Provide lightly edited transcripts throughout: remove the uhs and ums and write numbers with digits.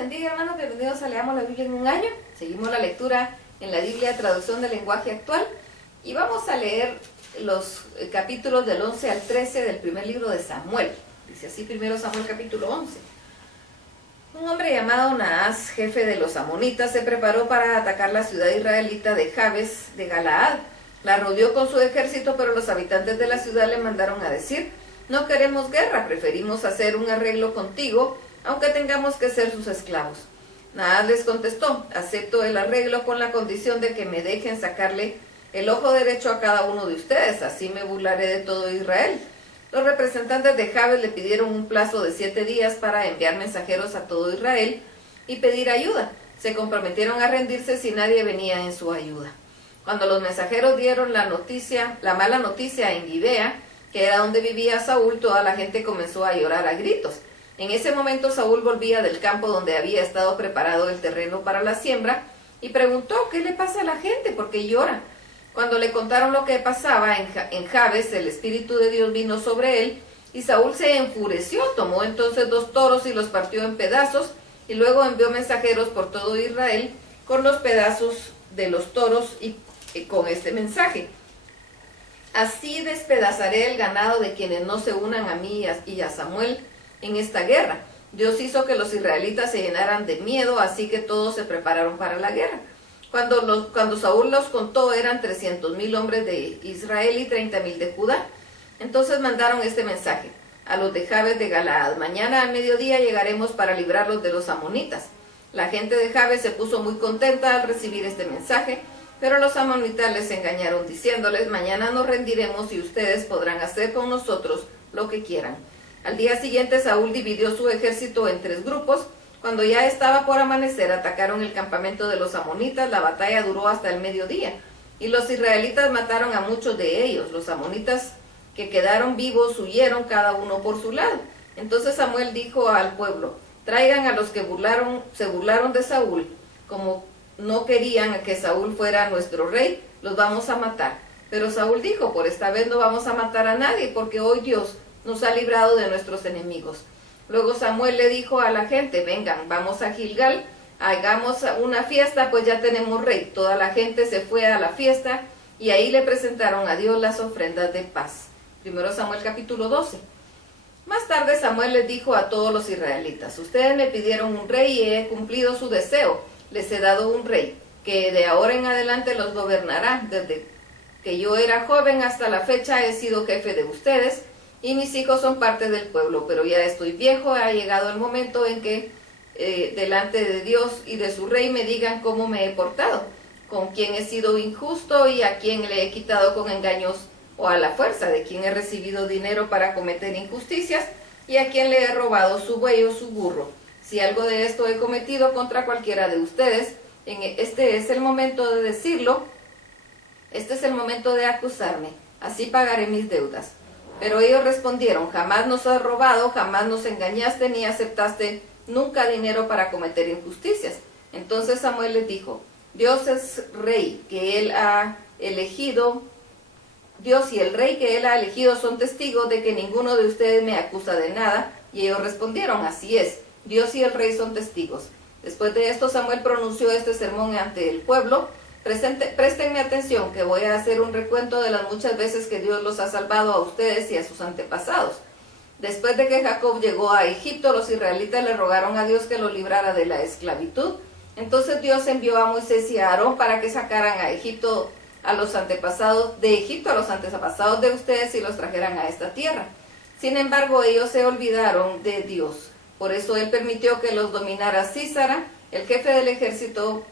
bendiga, hermanos, bienvenidos a Leamos la Biblia en un año. Seguimos la lectura en la Biblia, traducción del lenguaje actual, y vamos a leer los capítulos del 11 al 13 del primer libro de Samuel. Dice así primero Samuel capítulo 11. Un hombre llamado Naas, jefe de los amonitas, se preparó para atacar la ciudad israelita de Jabes de Galaad. La rodeó con su ejército, pero los habitantes de la ciudad le mandaron a decir: no queremos guerra, preferimos hacer un arreglo contigo, aunque tengamos que ser sus esclavos. Naas les contestó: acepto el arreglo con la condición de que me dejen sacarle el ojo derecho a cada uno de ustedes, así me burlaré de todo Israel. Los representantes de Jabes le pidieron un plazo de 7 días para enviar mensajeros a todo Israel y pedir ayuda. Se comprometieron a rendirse si nadie venía en su ayuda. Cuando los mensajeros dieron la mala noticia en Gibea, que era donde vivía Saúl, toda la gente comenzó a llorar a gritos. En ese momento Saúl volvía del campo donde había estado preparado el terreno para la siembra y preguntó: ¿qué le pasa a la gente? ¿Por qué llora? Cuando le contaron lo que pasaba en Jabes, el Espíritu de Dios vino sobre él y Saúl se enfureció. Tomó entonces 2 toros y los partió en pedazos y luego envió mensajeros por todo Israel con los pedazos de los toros y con este mensaje: así despedazaré el ganado de quienes no se unan a mí y a Samuel en esta guerra. Dios hizo que los israelitas se llenaran de miedo, así que todos se prepararon para la guerra. Cuando Saúl los contó, eran 300,000 hombres de Israel y 30,000 de Judá. Entonces mandaron este mensaje a los de Jabes de Galaad: mañana al mediodía llegaremos para librarlos de los amonitas. La gente de Jabes se puso muy contenta al recibir este mensaje, pero los amonitas les engañaron diciéndoles: mañana nos rendiremos y ustedes podrán hacer con nosotros lo que quieran. Al día siguiente Saúl dividió su ejército en 3 grupos. Cuando ya estaba por amanecer, atacaron el campamento de los amonitas. La batalla duró hasta el mediodía y los israelitas mataron a muchos de ellos. Los amonitas que quedaron vivos huyeron cada uno por su lado. Entonces Samuel dijo al pueblo: traigan a los que se burlaron de Saúl. Como no querían que Saúl fuera nuestro rey, los vamos a matar. Pero Saúl dijo: por esta vez no vamos a matar a nadie, porque hoy Dios nos ha librado de nuestros enemigos. Luego Samuel le dijo a la gente: vengan, vamos a Gilgal, hagamos una fiesta, pues ya tenemos rey. Toda la gente se fue a la fiesta y ahí le presentaron a Dios las ofrendas de paz. Primero Samuel capítulo 12. Más tarde Samuel les dijo a todos los israelitas: ustedes me pidieron un rey y he cumplido su deseo. Les he dado un rey, que de ahora en adelante los gobernará. Desde que yo era joven hasta la fecha he sido jefe de ustedes, y mis hijos son parte del pueblo, pero ya estoy viejo. Ha llegado el momento en que delante de Dios y de su rey me digan cómo me he portado, con quién he sido injusto y a quién le he quitado con engaños o a la fuerza, de quién he recibido dinero para cometer injusticias y a quién le he robado su buey o su burro. Si algo de esto he cometido contra cualquiera de ustedes, este es el momento de decirlo, este es el momento de acusarme, así pagaré mis deudas. Pero ellos respondieron: jamás nos has robado, jamás nos engañaste, ni aceptaste nunca dinero para cometer injusticias. Entonces Samuel les dijo: Dios es rey que él ha elegido, Dios y el rey que él ha elegido son testigos de que ninguno de ustedes me acusa de nada. Y ellos respondieron: así es, Dios y el rey son testigos. Después de esto Samuel pronunció este sermón ante el pueblo: préstenme atención, que voy a hacer un recuento de las muchas veces que Dios los ha salvado a ustedes y a sus antepasados. Después de que Jacob llegó a Egipto, los israelitas le rogaron a Dios que los librara de la esclavitud. Entonces Dios envió a Moisés y a Aarón para que sacaran de Egipto a los antepasados de ustedes y los trajeran a esta tierra. Sin embargo, ellos se olvidaron de Dios. Por eso él permitió que los dominara Sísara, el jefe del ejército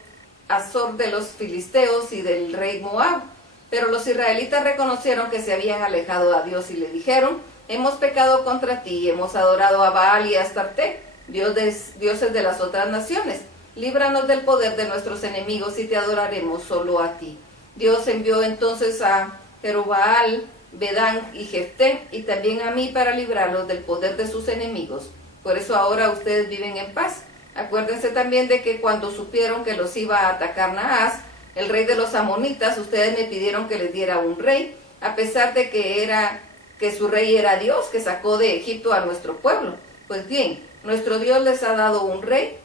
Azor de los filisteos y del rey Moab. Pero los israelitas reconocieron que se habían alejado a Dios y le dijeron: hemos pecado contra ti, hemos adorado a Baal y a Astarte, dioses de las otras naciones. Líbranos del poder de nuestros enemigos y te adoraremos solo a ti. Dios envió entonces a Jerobaal, Bedán y Jefté, y también a mí, para librarlos del poder de sus enemigos. Por eso ahora ustedes viven en paz. Acuérdense también de que cuando supieron que los iba a atacar Naas, el rey de los amonitas, ustedes me pidieron que les diera un rey, a pesar de que su rey era Dios, que sacó de Egipto a nuestro pueblo. Pues bien, nuestro Dios les ha dado un rey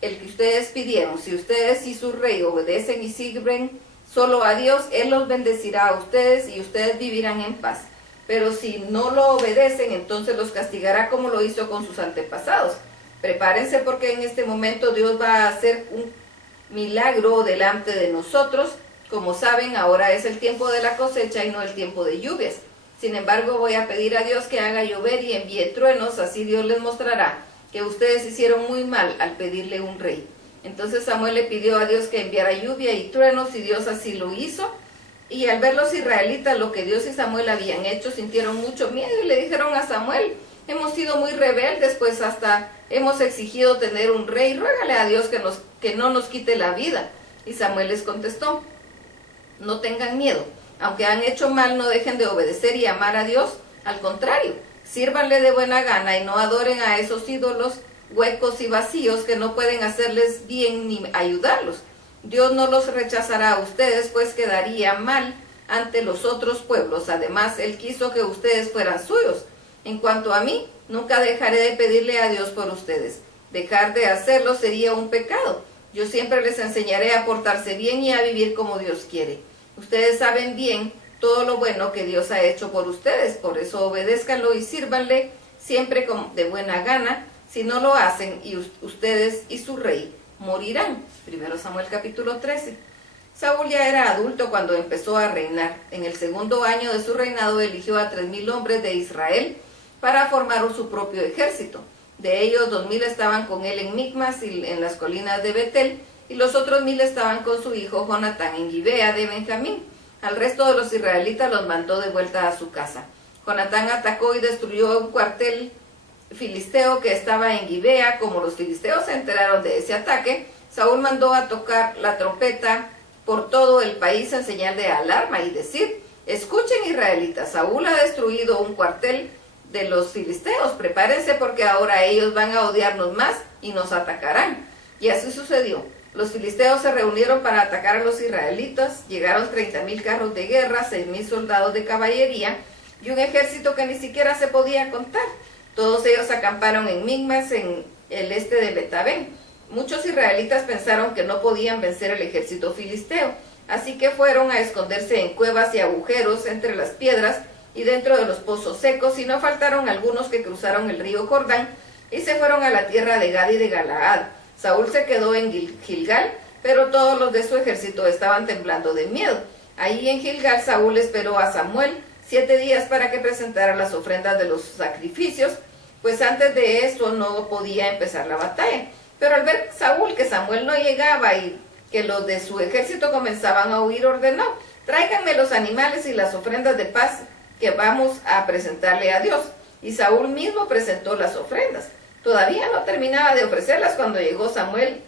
el que ustedes pidieron. Si ustedes y su rey obedecen y sirven solo a Dios, Él los bendecirá a ustedes y ustedes vivirán en paz. Pero si no lo obedecen, entonces los castigará como lo hizo con sus antepasados. Prepárense porque en este momento Dios va a hacer un milagro delante de nosotros. Como saben, ahora es el tiempo de la cosecha y no el tiempo de lluvias. Sin embargo, voy a pedir a Dios que haga llover y envíe truenos, así Dios les mostrará que ustedes hicieron muy mal al pedirle un rey. Entonces Samuel le pidió a Dios que enviara lluvia y truenos, y Dios así lo hizo. Y al ver los israelitas lo que Dios y Samuel habían hecho, sintieron mucho miedo y le dijeron a Samuel: hemos sido muy rebeldes, pues hasta hemos exigido tener un rey, ruégale a Dios que no nos quite la vida. Y Samuel les contestó: no tengan miedo, aunque han hecho mal, no dejen de obedecer y amar a Dios. Al contrario, sírvanle de buena gana y no adoren a esos ídolos huecos y vacíos que no pueden hacerles bien ni ayudarlos. Dios no los rechazará a ustedes, pues quedaría mal ante los otros pueblos. Además, Él quiso que ustedes fueran suyos. En cuanto a mí, nunca dejaré de pedirle a Dios por ustedes. Dejar de hacerlo sería un pecado. Yo siempre les enseñaré a portarse bien y a vivir como Dios quiere. Ustedes saben bien todo lo bueno que Dios ha hecho por ustedes, por eso obedézcanlo y sírvanle siempre de buena gana. Si no lo hacen, ustedes y su rey morirán. 1 Samuel capítulo 13. Saúl ya era adulto cuando empezó a reinar. En el segundo año de su reinado eligió a 3,000 hombres de Israel para formar su propio ejército. De ellos 2,000 estaban con él en Micmas y en las colinas de Betel, y los otros 1,000 estaban con su hijo Jonatán en Gibea de Benjamín. Al resto de los israelitas los mandó de vuelta a su casa. Jonatán atacó y destruyó un cuartel filisteo que estaba en Gibea. Como los filisteos se enteraron de ese ataque, Saúl mandó a tocar la trompeta por todo el país en señal de alarma y decir: escuchen, israelitas, Saúl ha destruido un cuartel de los filisteos, prepárense porque ahora ellos van a odiarnos más y nos atacarán. Y así sucedió. Los filisteos se reunieron para atacar a los israelitas. Llegaron 30,000 carros de guerra, 6,000 soldados de caballería y un ejército que ni siquiera se podía contar. Todos ellos acamparon en Micmas, en el este de Betabén. Muchos israelitas pensaron que no podían vencer el ejército filisteo, así que fueron a esconderse en cuevas y agujeros entre las piedras y dentro de los pozos secos, y no faltaron algunos que cruzaron el río Jordán y se fueron a la tierra de Gad y de Galaad. Saúl se quedó en Gilgal, pero todos los de su ejército estaban temblando de miedo. Ahí en Gilgal Saúl esperó a Samuel 7 días para que presentara las ofrendas de los sacrificios, pues antes de esto no podía empezar la batalla. Pero al ver Saúl que Samuel no llegaba y que los de su ejército comenzaban a huir, ordenó: tráiganme los animales y las ofrendas de paz que vamos a presentarle a Dios. Y Saúl mismo presentó las ofrendas. Todavía no terminaba de ofrecerlas cuando llegó Samuel,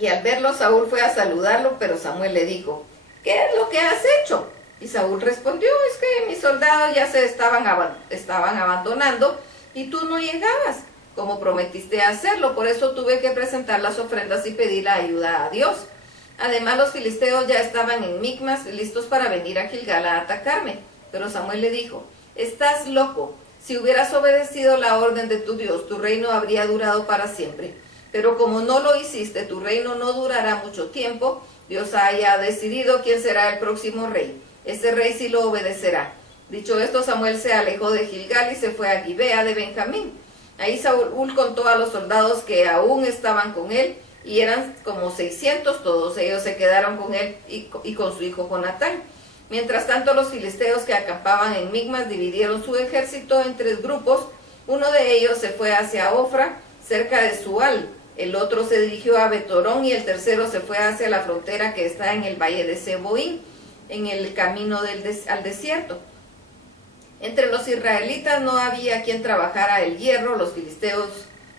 y al verlo Saúl fue a saludarlo, pero Samuel le dijo: ¿qué es lo que has hecho? Y Saúl respondió: es que mis soldados ya se estaban abandonando y tú no llegabas, como prometiste hacerlo, por eso tuve que presentar las ofrendas y pedir la ayuda a Dios. Además, los filisteos ya estaban en Micmas, listos para venir a Gilgal a atacarme. Pero Samuel le dijo: estás loco. Si hubieras obedecido la orden de tu Dios, tu reino habría durado para siempre. Pero como no lo hiciste, tu reino no durará mucho tiempo. Dios haya decidido quién será el próximo rey. Ese rey sí lo obedecerá. Dicho esto, Samuel se alejó de Gilgal y se fue a Gibea de Benjamín. Ahí Saúl contó a los soldados que aún estaban con él, y eran como 600, todos ellos se quedaron con él y con su hijo Jonatán. Mientras tanto, los filisteos que acampaban en Micmas dividieron su ejército en 3 grupos. Uno de ellos se fue hacia Ofra, cerca de Sual, el otro se dirigió a Betorón y el tercero se fue hacia la frontera que está en el valle de Seboín, en el camino al desierto. Entre los israelitas no había quien trabajara el hierro. Los filisteos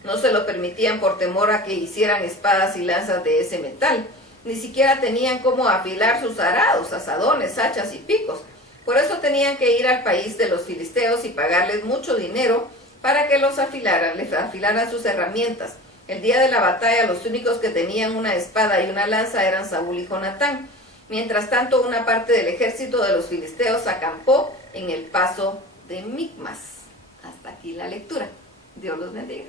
no se lo permitían por temor a que hicieran espadas y lanzas de ese metal. Ni siquiera tenían cómo afilar sus arados, azadones, hachas y picos. Por eso tenían que ir al país de los filisteos y pagarles mucho dinero para que les afilaran sus herramientas. El día de la batalla, los únicos que tenían una espada y una lanza eran Saúl y Jonatán. Mientras tanto, una parte del ejército de los filisteos acampó en el paso de Micmas. Hasta aquí la lectura. Dios los bendiga.